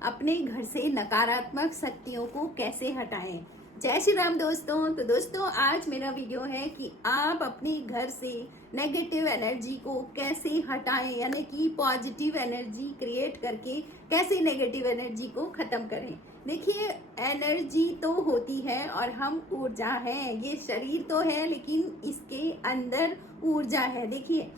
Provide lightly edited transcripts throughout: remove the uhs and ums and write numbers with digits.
अपने घर से नकारात्मक शक्तियों को कैसे हटाएं। जय श्री राम दोस्तों। तो दोस्तों आज मेरा वीडियो है कि आप अपने घर से नेगेटिव एनर्जी को कैसे हटाएं, यानी कि पॉजिटिव एनर्जी क्रिएट करके कैसे नेगेटिव एनर्जी को खत्म करें। देखिए, एनर्जी तो होती है और हम ऊर्जा है। ये शरीर तो है लेकिन इसके अंदर ऊर्जा है। देखिए,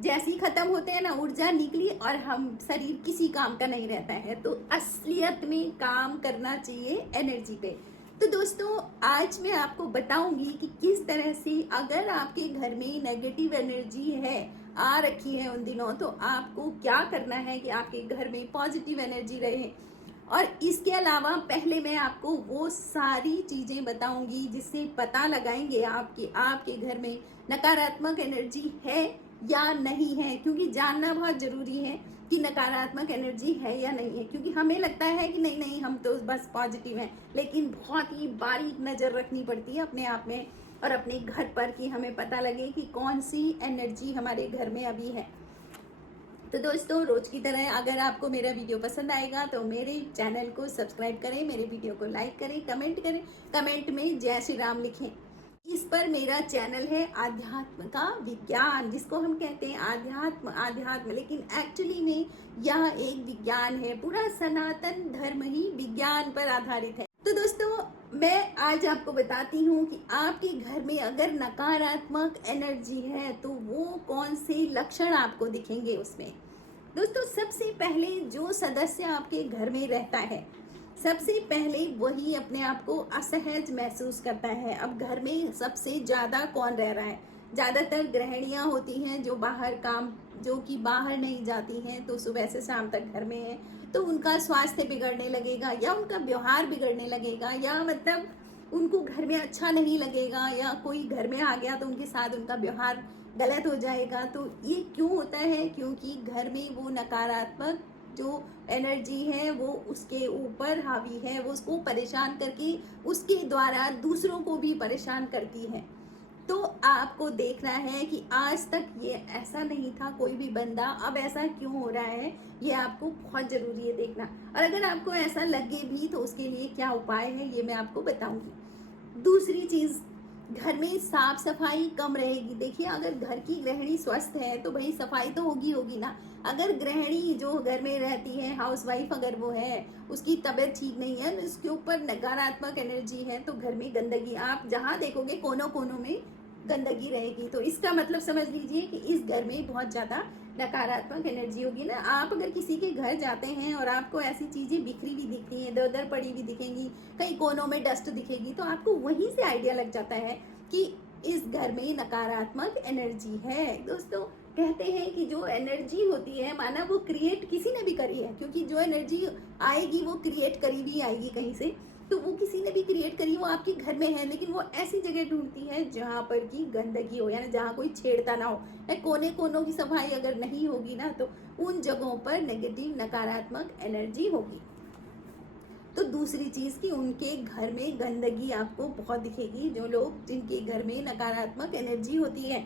जैसे ही खत्म होते हैं ना, ऊर्जा निकली और हम शरीर किसी काम का नहीं रहता है। तो असलियत में काम करना चाहिए एनर्जी पे। तो दोस्तों आज मैं आपको बताऊंगी कि किस तरह से अगर आपके घर में नेगेटिव एनर्जी है, आ रखी है उन दिनों, तो आपको क्या करना है कि आपके घर में पॉजिटिव एनर्जी रहे। और इसके अलावा पहले मैं आपको वो सारी चीजें बताऊंगी जिससे पता लगाएंगे आपके आपके घर में नकारात्मक एनर्जी है या नहीं है। क्योंकि जानना बहुत जरूरी है कि नकारात्मक एनर्जी है या नहीं है। क्योंकि हमें लगता है कि नहीं नहीं हम तो बस पॉजिटिव हैं, लेकिन बहुत ही बारीक नजर रखनी पड़ती है अपने आप में और अपने घर पर, कि हमें पता लगे कि कौन सी एनर्जी हमारे घर में अभी है। तो दोस्तों रोज की तरह अगर आपको मेरा वीडियो पसंद आएगा तो मेरे चैनल को सब्सक्राइब करें, मेरे वीडियो को लाइक करें, कमेंट करें, कमेंट में जय श्री राम लिखें। इस पर मेरा चैनल है आध्यात्म का विज्ञान, जिसको हम कहते हैं आध्यात्म आध्यात्म, लेकिन एक्चुअली में यह एक विज्ञान है। पूरा सनातन धर्म ही विज्ञान पर आधारित है। तो दोस्तों मैं आज आपको बताती हूँ कि आपके घर में अगर नकारात्मक एनर्जी है तो वो कौन से लक्षण आपको दिखेंगे उसमें। दोस्तों सबसे पहले जो सदस्य आपके घर में रहता है, सबसे पहले वही अपने आप को असहज महसूस करता है। अब घर में सबसे ज्यादा कौन रह रहा है? ज्यादातर गृहिणियां होती हैं जो बाहर काम, जो कि बाहर नहीं जाती हैं, तो सुबह से शाम तक घर में है। तो उनका स्वास्थ्य बिगड़ने लगेगा या उनका व्यवहार बिगड़ने लगेगा, या मतलब उनको घर में अच्छा नहीं लगेगा, या कोई घर में आ गया तो उनके साथ उनका व्यवहार गलत हो जाएगा। तो ये क्यों होता है? क्योंकि घर में वो नकारात्मक जो एनर्जी है वो उसके ऊपर हावी है, वो उसको परेशान करके उसके द्वारा दूसरों को भी परेशान करती है। तो आपको देखना है कि आज तक ये ऐसा नहीं था कोई भी बंदा, अब ऐसा क्यों हो रहा है, ये आपको बहुत जरूरी है देखना। और अगर आपको ऐसा लगे भी तो उसके लिए क्या उपाय है ये मैं आपको बताऊंगी। दूसरी चीज, घर में साफ सफाई कम रहेगी। देखिए, अगर घर की गृहिणी स्वस्थ है तो भाई सफाई तो होगी होगी ना। अगर गृहिणी जो घर में रहती है, हाउसवाइफ अगर वो है, उसकी तबीयत ठीक नहीं है, उसके ऊपर नकारात्मक एनर्जी है, तो घर में गंदगी आप जहाँ देखोगे कोनों कोनों में गंदगी रहेगी। तो इसका मतलब समझ लीजिए कि इस घर में बहुत ज्यादा नकारात्मक एनर्जी होगी ना। आप अगर किसी के घर जाते हैं और आपको ऐसी चीजें बिखरी हुई दिखती हैं, इधर उधर पड़ी हुई दिखेंगी, कई कोनों में डस्ट दिखेगी, तो आपको वहीं से आइडिया लग जाता है कि इस घर में नकारात्मक एनर्जी है। दोस्तों कहते हैं कि जो एनर्जी होती है, माना वो क्रिएट किसी ने भी करी है, क्योंकि जो एनर्जी आएगी वो क्रिएट करी भी आएगी कहीं से, तो वो किसी ने भी क्रिएट करी, वो आपके घर में है, लेकिन वो ऐसी जगह ढूंढती है जहां पर की गंदगी हो, यानी जहां कोई छेड़ता ना हो, या कोने कोनों की सफाई अगर नहीं होगी ना, तो उन जगहों पर नेगेटिव नकारात्मक एनर्जी होगी। तो दूसरी चीज कि उनके घर में गंदगी आपको बहुत दिखेगी, जो लोग जिनके घर में नकारात्मक एनर्जी होती है।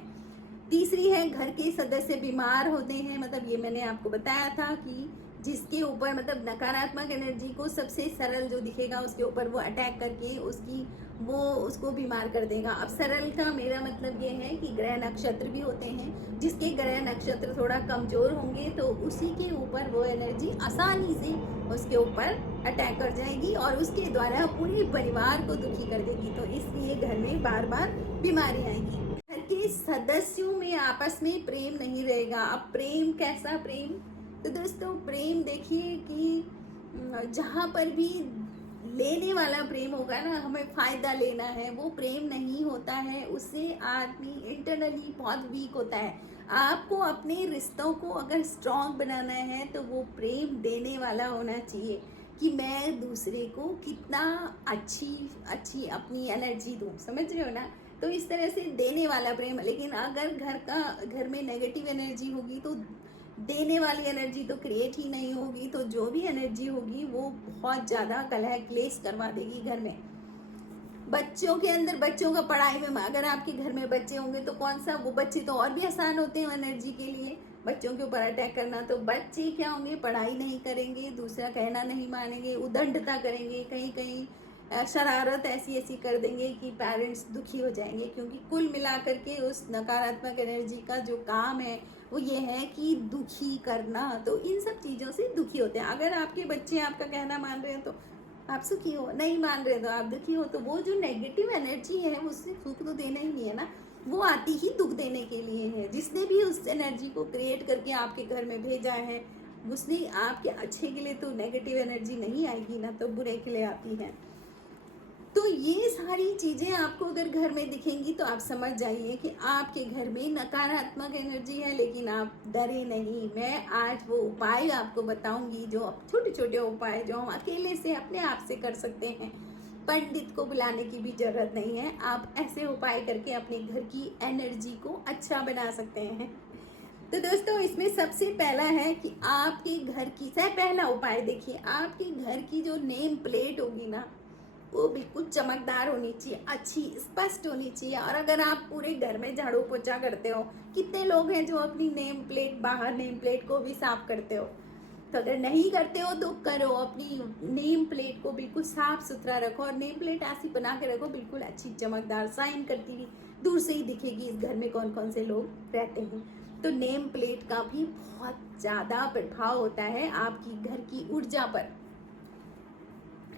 तीसरी है, घर के सदस्य बीमार होते हैं। मतलब ये मैंने आपको बताया था कि जिसके ऊपर मतलब नकारात्मक एनर्जी को सबसे सरल जो दिखेगा उसके ऊपर वो अटैक करके उसको बीमार कर देगा। अब सरल का मेरा मतलब ये है कि ग्रह नक्षत्र भी होते हैं, जिसके ग्रह नक्षत्र थोड़ा कमजोर होंगे तो उसी के ऊपर वो एनर्जी आसानी से उसके ऊपर अटैक कर जाएगी और उसके द्वारा पूरे परिवार को दुखी कर देगी। तो इसलिए घर में बार बार बीमारी आएगी। घर के सदस्यों में आपस में प्रेम नहीं रहेगा। अब प्रेम कैसा प्रेम? तो दोस्तों प्रेम देखिए कि जहाँ पर भी लेने वाला प्रेम होगा ना, हमें फायदा लेना है, वो प्रेम नहीं होता है। उससे आदमी इंटरनली बहुत वीक होता है। आपको अपने रिश्तों को अगर स्ट्रांग बनाना है तो वो प्रेम देने वाला होना चाहिए, कि मैं दूसरे को कितना अच्छी अच्छी अपनी एनर्जी दूँ, समझ रहे हो ना। तो इस तरह से देने वाला प्रेम। लेकिन अगर घर में नेगेटिव एनर्जी होगी तो देने वाली एनर्जी तो क्रिएट ही नहीं होगी, तो जो भी एनर्जी होगी वो बहुत ज्यादा कलह क्लेश करवा देगी घर में। बच्चों के अंदर, बच्चों का पढ़ाई में, अगर आपके घर में बच्चे होंगे तो कौन सा, वो बच्चे तो और भी आसान होते हैं एनर्जी के लिए। बच्चों के ऊपर अटैक करना, तो बच्चे क्या होंगे, पढ़ाई नहीं करेंगे, दूसरा कहना नहीं मानेंगे, उद्दंडता करेंगे, कहीं कहीं शरारत ऐसी ऐसी कर देंगे कि पेरेंट्स दुखी हो जाएंगे। क्योंकि कुल मिलाकर के उस नकारात्मक एनर्जी का जो काम है वो ये है कि दुखी करना, तो इन सब चीज़ों से दुखी होते हैं। अगर आपके बच्चे आपका कहना मान रहे हैं तो आप सुखी हो, नहीं मान रहे तो आप दुखी हो। तो वो जो नेगेटिव एनर्जी है उससे सुख तो देना ही नहीं है ना, वो आती ही दुख देने के लिए है। जिसने भी उस एनर्जी को क्रिएट करके आपके घर में भेजा है उसने आपके अच्छे के लिए, तो नेगेटिव एनर्जी नहीं आएगी ना, तो बुरे के लिए आती है। तो ये सारी चीज़ें आपको अगर घर में दिखेंगी तो आप समझ जाइए कि आपके घर में नकारात्मक एनर्जी है। लेकिन आप डरे नहीं, मैं आज वो उपाय आपको बताऊंगी, जो छोटे छोटे उपाय जो हम अकेले से अपने आप से कर सकते हैं। पंडित को बुलाने की भी जरूरत नहीं है, आप ऐसे उपाय करके अपने घर की एनर्जी को अच्छा बना सकते हैं। तो दोस्तों इसमें सबसे पहला है कि आपके घर की पहला उपाय देखिए, आपके घर की जो नेम प्लेट होगी ना वो बिल्कुल चमकदार होनी चाहिए, अच्छी स्पष्ट होनी चाहिए। और अगर आप पूरे घर में झाड़ू पोछा करते हो, कितने लोग हैं जो अपनी नेम प्लेट, बाहर नेम प्लेट को भी साफ करते हो, तो अगर नहीं करते हो तो करो, अपनी नेम प्लेट को बिल्कुल साफ सुथरा रखो और नेम प्लेट ऐसी बना के रखो बिल्कुल अच्छी चमकदार, साइन करती हुई दूर से ही दिखेगी इस घर में कौन कौन से लोग रहते हैं। तो नेम प्लेट का भी बहुत ज़्यादा प्रभाव होता है आपकी घर की ऊर्जा पर।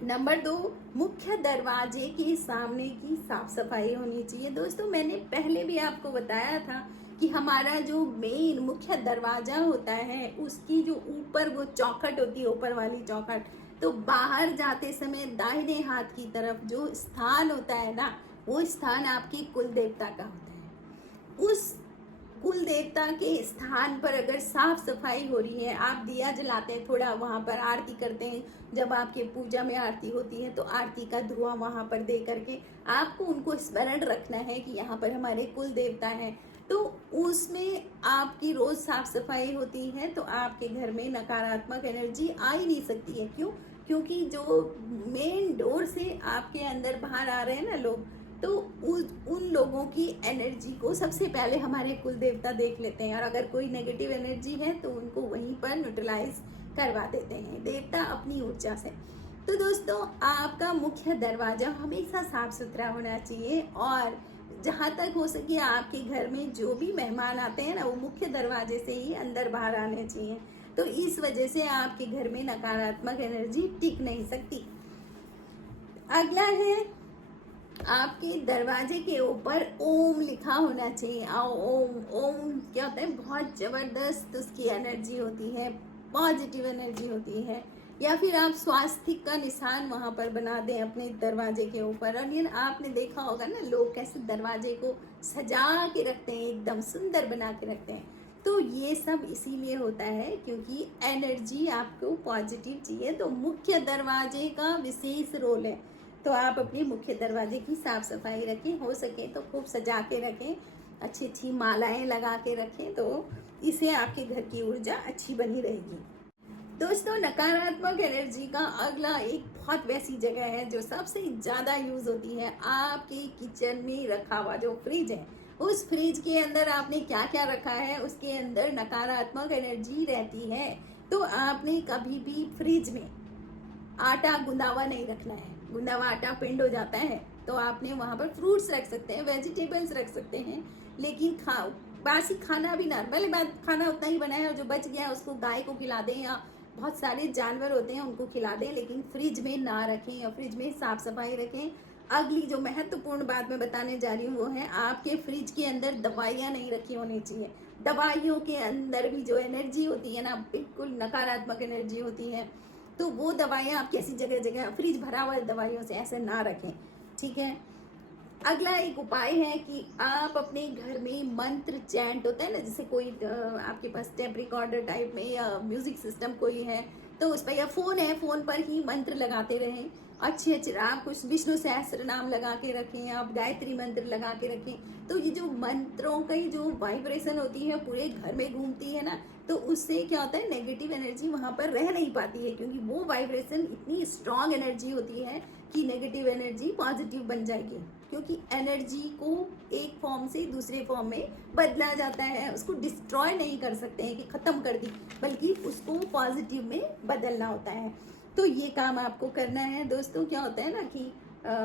नंबर 2, मुख्य दरवाजे के सामने की साफ सफाई होनी चाहिए। दोस्तों मैंने पहले भी आपको बताया था कि हमारा जो मेन मुख्य दरवाजा होता है उसकी जो ऊपर वो चौखट होती है, ऊपर वाली चौखट, तो बाहर जाते समय दाहिने हाथ की तरफ जो स्थान होता है ना, वो स्थान आपके कुल देवता का होता है। उस कुल देवता के स्थान पर अगर साफ सफाई हो रही है, आप दिया जलाते हैं, थोड़ा वहाँ पर आरती करते हैं, जब आपके पूजा में आरती होती है तो आरती का धुआं वहाँ पर दे करके आपको उनको स्मरण रखना है कि यहाँ पर हमारे कुल देवता हैं। तो उसमें आपकी रोज साफ सफाई होती है तो आपके घर में नकारात्मक एनर्जी आ ही नहीं सकती है। क्यों? क्योंकि जो मेन डोर से आपके अंदर बाहर आ रहे हैं ना लोग, तो उन लोगों की एनर्जी को सबसे पहले हमारे कुल देवता देख लेते हैं, और अगर कोई नेगेटिव एनर्जी है तो उनको वहीं पर न्यूट्रलाइज करवा देते हैं देवता अपनी ऊर्जा से। तो दोस्तों आपका मुख्य दरवाजा हमेशा साफ सुथरा होना चाहिए, और जहाँ तक हो सके आपके घर में जो भी मेहमान आते हैं ना वो मुख्य दरवाजे से ही अंदर बाहर आने चाहिए। तो इस वजह से आपके घर में नकारात्मक एनर्जी टिक नहीं सकती। अगला है, आपके दरवाजे के ऊपर ओम लिखा होना चाहिए। ओम, ओम क्या होता है, बहुत जबरदस्त उसकी एनर्जी होती है, पॉजिटिव एनर्जी होती है। या फिर आप स्वास्तिक का निशान वहां पर बना दें अपने दरवाजे के ऊपर। और ये आपने देखा होगा ना लोग कैसे दरवाजे को सजा के रखते हैं, एकदम सुंदर बना के रखते हैं। तो ये सब इसीलिए होता है क्योंकि एनर्जी आपको पॉजिटिव चाहिए, तो मुख्य दरवाजे का विशेष रोल है। तो आप अपने मुख्य दरवाजे की साफ सफाई रखें, हो सके तो खूब सजा के रखें, अच्छी अच्छी मालाएं लगा के रखें, तो इससे आपके घर की ऊर्जा अच्छी बनी रहेगी। दोस्तों नकारात्मक एनर्जी का अगला एक बहुत वैसी जगह है जो सबसे ज़्यादा यूज होती है, आपके किचन में रखा हुआ जो फ्रिज है। उस फ्रिज के अंदर आपने क्या क्या रखा है, उसके अंदर नकारात्मक एनर्जी रहती है। तो आपने कभी भी फ्रिज में आटा गुंदा हुआ नहीं रखना है, गुंदा हुआ आटा पिंड हो जाता है। तो आपने वहाँ पर फ्रूट्स रख सकते हैं, वेजिटेबल्स रख सकते हैं, लेकिन बासी खाना भी ना, पहले बात खाना उतना ही बनाए और जो बच गया है उसको गाय को खिला दें, या बहुत सारे जानवर होते हैं उनको खिला दें, लेकिन फ्रिज में ना रखें, और फ्रिज में साफ सफाई रखें। अगली जो महत्वपूर्ण बात मैं बताने जा रही हूँ वो है, आपके फ्रिज के अंदर दवाइयाँ नहीं रखी होनी चाहिए। दवाइयों के अंदर भी जो एनर्जी होती है ना, बिल्कुल नकारात्मक एनर्जी होती है। तो वो दवाइयाँ आप कैसी जगह जगह, फ्रिज भरा हुआ दवाइयों से ऐसे ना रखें, ठीक है। अगला एक उपाय है कि आप अपने घर में मंत्र चैंट होता है ना, जैसे कोई आपके पास टेप रिकॉर्डर टाइप में या म्यूजिक सिस्टम कोई है तो उस पर, या फोन है, फोन पर ही मंत्र लगाते रहें। अच्छे अच्छे आप कुछ विष्णु सहस्त्र नाम लगा के रखें, आप गायत्री मंत्र लगा के रखें, तो ये जो मंत्रों की जो वाइब्रेशन होती है पूरे घर में घूमती है ना, तो उससे क्या होता है नेगेटिव एनर्जी वहां पर रह नहीं पाती है, क्योंकि वो वाइब्रेशन इतनी स्ट्रांग एनर्जी होती है कि नेगेटिव एनर्जी पॉजिटिव बन जाएगी, क्योंकि एनर्जी को एक फॉर्म से दूसरे फॉर्म में बदला जाता है, उसको डिस्ट्रॉय नहीं कर सकते हैं कि खत्म कर दी, बल्कि उसको पॉजिटिव में बदलना होता है। तो ये काम आपको करना है दोस्तों। क्या होता है ना कि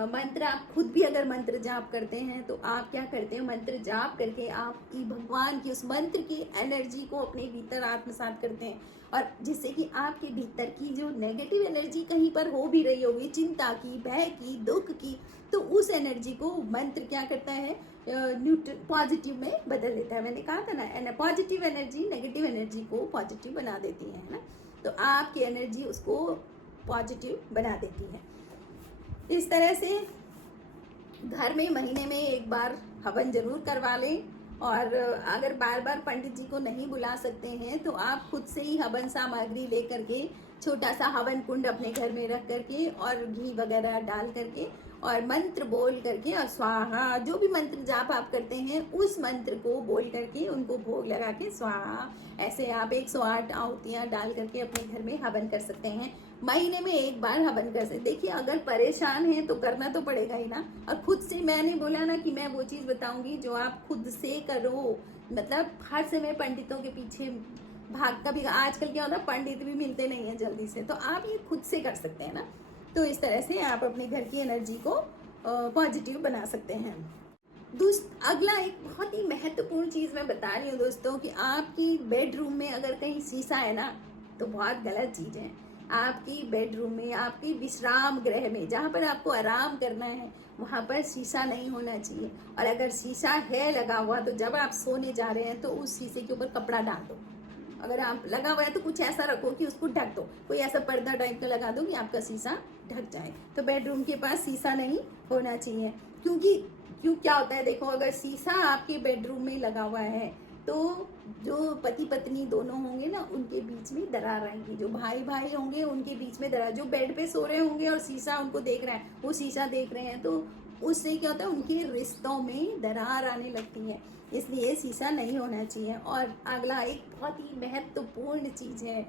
मंत्र आप खुद भी अगर मंत्र जाप करते हैं तो आप क्या करते हैं, मंत्र जाप करके आपकी भगवान की उस मंत्र की एनर्जी को अपने भीतर आत्मसात करते हैं, और जिससे कि आपके भीतर की जो नेगेटिव एनर्जी कहीं पर हो भी रही होगी, चिंता की, भय की, दुख की, तो उस एनर्जी को मंत्र क्या करता है, न्यूट्रल पॉजिटिव में बदल देता है। मैंने कहा था ना, पॉजिटिव एनर्जी नेगेटिव एनर्जी को पॉजिटिव बना देती है ना, तो आपकी एनर्जी उसको पॉजिटिव बना देती है। इस तरह से घर में महीने में एक बार हवन जरूर करवा लें, और अगर बार बार पंडित जी को नहीं बुला सकते हैं तो आप खुद से ही हवन सामग्री लेकर के छोटा सा हवन कुंड अपने घर में रख करके और घी वगैरह डाल करके और मंत्र बोल करके और स्वाहा, जो भी मंत्र जाप आप करते हैं उस मंत्र को बोल करके उनको भोग लगा के स्वाहा, ऐसे आप 108 आहुतियाँ डाल करके अपने घर में हवन कर सकते हैं। महीने में एक बार हवन कर सकते। देखिए अगर परेशान हैं तो करना तो पड़ेगा ही ना, और खुद से मैंने बोला ना कि मैं वो चीज़ बताऊंगी जो आप खुद से करो, मतलब हर समय पंडितों के पीछे भाग का भी, आजकल क्या होता है पंडित भी मिलते नहीं है जल्दी से, तो आप ये खुद से कर सकते हैं ना। तो इस तरह से आप अपने घर की एनर्जी को पॉजिटिव बना सकते हैं। अगला एक बहुत ही महत्वपूर्ण चीज़ मैं बता रही हूँ दोस्तों कि आपकी बेडरूम में अगर कहीं शीशा है ना तो बहुत गलत चीज़ है। आपकी बेडरूम में, आपकी विश्राम गृह में, जहाँ पर आपको आराम करना है वहाँ पर शीशा नहीं होना चाहिए, और अगर शीशा है लगा हुआ तो जब आप सोने जा रहे हैं तो उस शीशे के ऊपर कपड़ा डाल दो। अगर आप लगा हुआ है तो कुछ ऐसा रखो कि उसको ढक दो, कोई ऐसा पर्दा टाइप का लगा दो कि आपका शीशा ढक जाए। तो बेडरूम के पास शीशा नहीं होना चाहिए, क्यों क्या होता है देखो, अगर शीशा आपके बेडरूम में लगा हुआ है तो जो पति पत्नी दोनों होंगे ना उनके बीच में दरार आएगी, जो भाई भाई होंगे उनके बीच में दरार, जो बेड पे सो रहे होंगे और शीशा उनको देख रहा है, वो शीशा देख रहे हैं, तो उससे क्या होता है उनके रिश्तों में दरार आने लगती है, इसलिए शीशा नहीं होना चाहिए। और अगला एक बहुत ही महत्वपूर्ण चीज़ है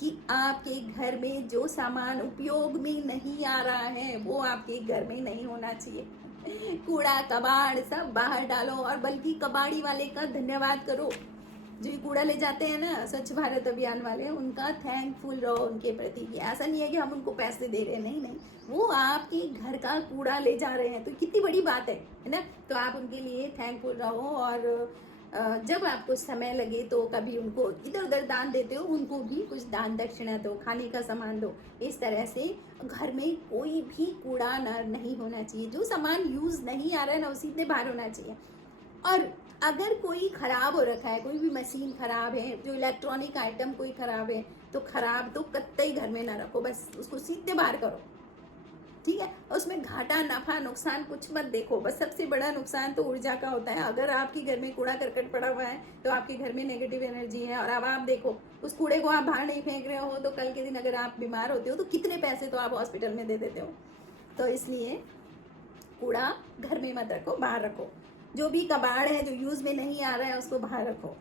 कि आपके घर में जो सामान उपयोग में नहीं आ रहा है वो आपके घर में नहीं होना चाहिए। कूड़ा कबाड़ सब बाहर डालो, और बल्कि कबाड़ी वाले का धन्यवाद करो, जो ये कूड़ा ले जाते हैं ना स्वच्छ भारत अभियान वाले, उनका थैंकफुल रहो उनके प्रति। ऐसा नहीं है कि हम उनको पैसे दे रहे हैं, नहीं, वो आपके घर का कूड़ा ले जा रहे हैं, तो कितनी बड़ी बात है ना। तो आप उनके लिए थैंकफुल रहो, और जब आपको समय लगे तो कभी उनको इधर उधर दान देते हो, उनको भी कुछ दान दक्षिणा दो, खाने का सामान दो। इस तरह से घर में कोई भी कूड़ा नहीं होना चाहिए, जो सामान यूज नहीं आ रहा है ना उसी से बाहर होना चाहिए। और अगर कोई खराब हो रखा है, कोई भी मशीन खराब है, जो इलेक्ट्रॉनिक आइटम कोई खराब है, तो खराब तो कतई घर में ना रखो, बस उसको सीधे बाहर करो, ठीक है। उसमें घाटा नफा नुकसान कुछ मत देखो, बस सबसे बड़ा नुकसान तो ऊर्जा का होता है। अगर आपके घर में कूड़ा करकट पड़ा हुआ है तो आपके घर में नेगेटिव एनर्जी है, और अब आप देखो उस कूड़े को आप बाहर नहीं फेंक रहे हो तो कल के दिन अगर आप बीमार होते हो तो कितने पैसे तो आप हॉस्पिटल में दे देते हो। तो इसलिए कूड़ा घर में मत रखो, बाहर रखो। जो भी कबाड़ है जो यूज में नहीं आ रहा है उसको बाहर रखो।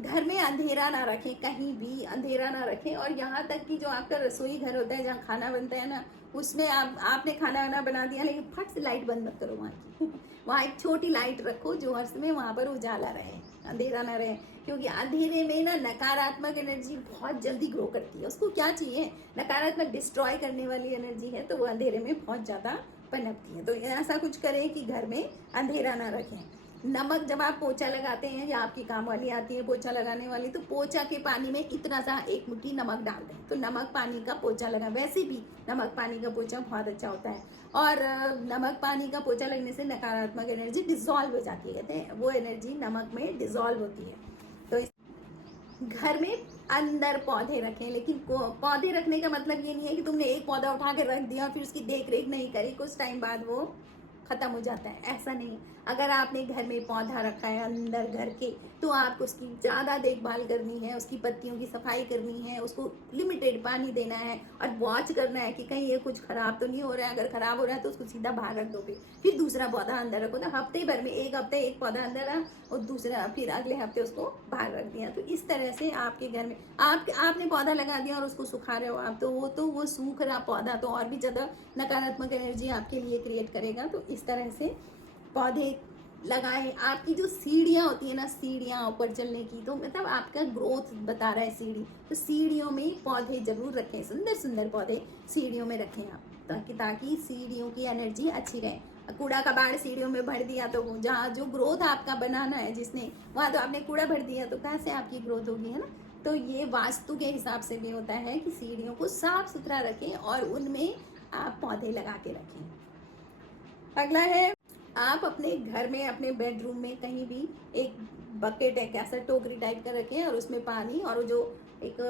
घर में अंधेरा ना रखें, कहीं भी अंधेरा ना रखें। और यहाँ तक कि जो आपका रसोई घर होता है जहाँ खाना बनता है ना, उसमें आपने खाना वाना बना दिया लेकिन फट से लाइट बंद मत करो वहाँ की। वहाँ एक छोटी लाइट रखो जो हर समय वहाँ पर उजाला रहे, अंधेरा ना रहे, क्योंकि अंधेरे में ना नकारात्मक एनर्जी बहुत जल्दी ग्रो करती है। उसको क्या चाहिए, नकारात्मक डिस्ट्रॉय करने वाली एनर्जी है, तो वो अंधेरे में बहुत ज़्यादा पनपती है। तो ऐसा कुछ करें कि घर में अंधेरा ना रखें। नमक, जब आप पोछा लगाते हैं या आपकी काम वाली आती है पोछा लगाने वाली, तो पोछा के पानी में इतना सा एक मुट्ठी नमक डाल दें तो नमक पानी का पोछा लगा। वैसे भी नमक पानी का पोछा बहुत अच्छा होता है, और नमक पानी का पोछा लगने से नकारात्मक एनर्जी डिसॉल्व हो जाती है, कहते हैं वो एनर्जी नमक में डिसॉल्व होती है। तो घर में अंदर पौधे रखें, लेकिन पौधे रखने का मतलब ये नहीं है कि तुमने एक पौधा उठा कर रख दिया और फिर उसकी देख रेख नहीं करी, कुछ टाइम बाद वो खत्म हो जाता है, ऐसा नहीं। अगर आपने घर में पौधा रखा है अंदर घर के, तो आपको उसकी ज़्यादा देखभाल करनी है, उसकी पत्तियों की सफाई करनी है, उसको लिमिटेड पानी देना है और वॉच करना है कि कहीं ये कुछ खराब तो नहीं हो रहा है। अगर खराब हो रहा है तो उसको सीधा बाहर रख दो, फिर दूसरा पौधा अंदर रखो। तो हफ्ते भर में एक हफ्ते एक पौधा अंदर रहा और दूसरा फिर अगले हफ्ते उसको बाहर रख दिया। तो इस तरह से आपके घर में आपने पौधा लगा दिया और उसको सुखा रहे हो आप, तो वो सूख रहा पौधा तो और भी ज़्यादा नकारात्मक एनर्जी आपके लिए क्रिएट करेगा। तो इस तरह से पौधे लगाएं। आपकी जो सीढ़ियाँ होती है ना, सीढ़ियाँ ऊपर चलने की, तो मतलब आपका ग्रोथ बता रहा है सीढ़ी, तो सीढ़ियों में पौधे जरूर रखें, सुंदर सुंदर पौधे सीढ़ियों में रखें आप, ताकि सीढ़ियों की एनर्जी अच्छी रहे। कूड़ा कबाड़ सीढ़ियों में भर दिया तो जहाँ जो ग्रोथ आपका बनाना है जिसने, वहाँ तो आपने कूड़ा भर दिया, तो कहाँ से आपकी ग्रोथ होगी, है ना। तो ये वास्तु के हिसाब से भी होता है कि सीढ़ियों को साफ सुथरा रखें और उनमें आप पौधे लगा के रखें। अगला है, आप अपने घर में, अपने बेडरूम में कहीं भी एक बकेट है, कैसा टोकरी टाइप का रखें और उसमें पानी, और जो एक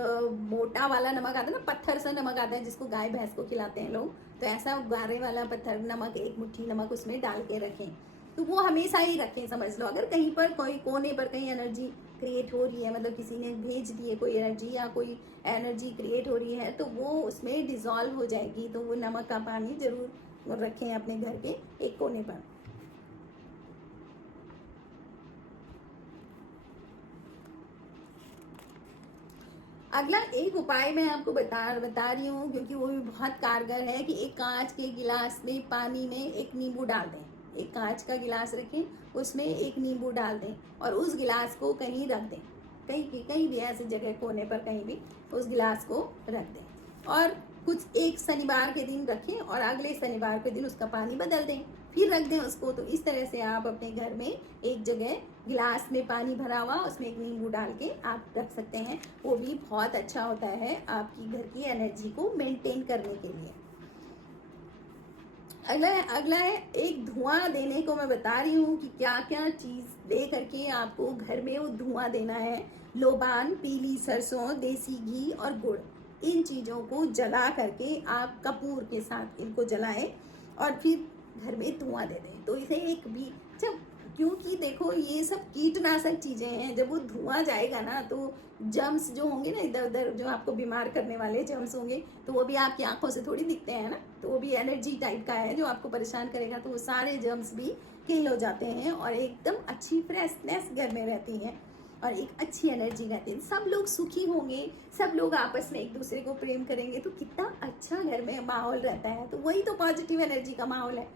मोटा वाला नमक आता है ना, पत्थर सा नमक आता है जिसको गाय भैंस को खिलाते हैं लोग, तो ऐसा गारे वाला पत्थर नमक, एक मुट्ठी नमक उसमें डाल के रखें। तो वो हमेशा ही रखें, समझ लो। अगर कहीं पर कोई कोने पर कहीं एनर्जी क्रिएट हो रही है, मतलब किसी ने भेज दी है कोई एनर्जी या कोई एनर्जी क्रिएट हो रही है, तो वो उसमें डिजॉल्व हो जाएगी। तो वो नमक का पानी जरूर रखें अपने घर के एक कोने पर। अगला एक उपाय मैं आपको बता रही हूँ, क्योंकि वो भी बहुत कारगर है, कि एक कांच के गिलास में पानी में एक नींबू डाल दें। एक कांच का गिलास रखें, उसमें एक नींबू डाल दें और उस गिलास को कहीं रख दें, कहीं भी ऐसी जगह कोने पर कहीं भी उस गिलास को रख दें और कुछ एक शनिवार के दिन रखें और अगले शनिवार के दिन उसका पानी बदल दें, फिर रख दें उसको। तो इस तरह से आप अपने घर में एक जगह गिलास में पानी भरा हुआ, उसमें एक नींबू डाल के आप रख सकते हैं। वो भी बहुत अच्छा होता है आपकी घर की एनर्जी को मेंटेन करने के लिए। अगला है एक धुआं देने को मैं बता रही हूँ कि क्या क्या चीज़ दे करके आपको घर में वो धुआं देना है। लोबान, पीली सरसों, देसी घी और गुड़, इन चीज़ों को जला करके आप कपूर के साथ इनको जलाएं और फिर घर में धुआं दे दें। तो इसे एक भी जब, क्योंकि देखो ये सब कीटनाशक चीज़ें हैं, जब वो धुआं जाएगा ना तो जर्म्स जो होंगे ना इधर उधर, जो आपको बीमार करने वाले जर्म्स होंगे, तो वो भी आपकी आंखों से थोड़ी दिखते हैं ना, तो वो भी एनर्जी टाइप का है जो आपको परेशान करेगा। तो वो सारे जर्म्स भी किल हो जाते हैं और एकदम अच्छी फ्रेशनेस घर में रहती है और एक अच्छी एनर्जी रहती है। सब लोग सुखी होंगे, सब लोग आपस में एक दूसरे को प्रेम करेंगे, तो कितना अच्छा घर में माहौल रहता है। तो वही तो पॉजिटिव एनर्जी का माहौल है।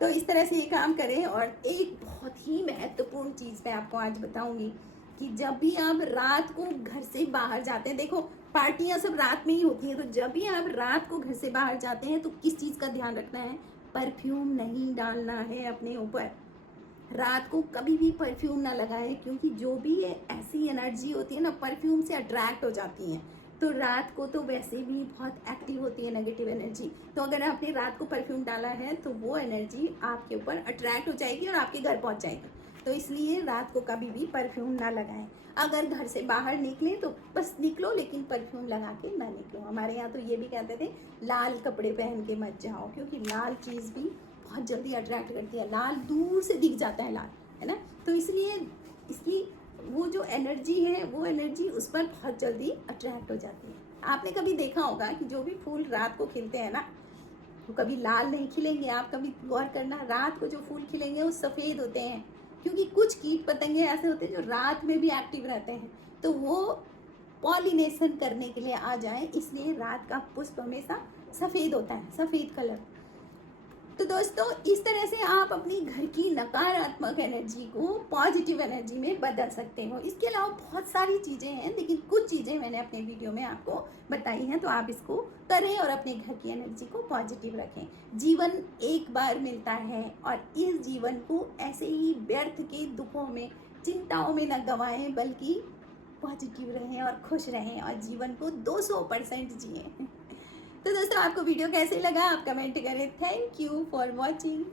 तो इस तरह से ये काम करें। और एक बहुत ही महत्वपूर्ण चीज़ मैं आपको आज बताऊंगी कि जब भी आप रात को घर से बाहर जाते हैं, देखो पार्टियां सब रात में ही होती हैं, तो जब भी आप रात को घर से बाहर जाते हैं तो किस चीज़ का ध्यान रखना है, परफ्यूम नहीं डालना है अपने ऊपर। रात को कभी भी परफ्यूम ना लगाएं, क्योंकि जो भी ऐसी एनर्जी होती है ना परफ्यूम से अट्रैक्ट हो जाती हैं। तो रात को तो वैसे भी बहुत एक्टिव होती है नेगेटिव एनर्जी, तो अगर आपने रात को परफ्यूम डाला है तो वो एनर्जी आपके ऊपर अट्रैक्ट हो जाएगी और आपके घर पहुंच जाएगी। तो इसलिए रात को कभी भी परफ्यूम ना लगाएं। अगर घर से बाहर निकलें तो बस निकलो, लेकिन परफ्यूम लगा के ना निकलो। हमारे यहाँ तो ये भी कहते थे लाल कपड़े पहन के मत जाओ, क्योंकि लाल चीज़ भी बहुत जल्दी अट्रैक्ट करती है। लाल दूर से दिख जाता है लाल, है ना, तो इसलिए इसकी वो जो एनर्जी है वो एनर्जी उस पर बहुत जल्दी अट्रैक्ट हो जाती है। आपने कभी देखा होगा कि जो भी फूल रात को खिलते हैं ना, वो कभी लाल नहीं खिलेंगे। आप कभी गौर करना, रात को जो फूल खिलेंगे वो सफ़ेद होते हैं, क्योंकि कुछ कीट पतंगे ऐसे होते हैं जो रात में भी एक्टिव रहते हैं, तो वो पॉलिनेशन करने के लिए आ जाए, इसलिए रात का पुष्प हमेशा सफ़ेद होता है, सफ़ेद कलर। तो दोस्तों इस तरह से आप अपनी घर की नकारात्मक एनर्जी को पॉजिटिव एनर्जी में बदल सकते हो। इसके अलावा बहुत सारी चीज़ें हैं, लेकिन कुछ चीज़ें मैंने अपने वीडियो में आपको बताई हैं, तो आप इसको करें और अपने घर की एनर्जी को पॉजिटिव रखें। जीवन एक बार मिलता है और इस जीवन को ऐसे ही व्यर्थ के दुखों में, चिंताओं में न गंवाएं, बल्कि पॉजिटिव रहें और खुश रहें और जीवन को 200% जिएं। तो दोस्तों आपको वीडियो कैसे लगा आप कमेंट करें। Thank you for watching.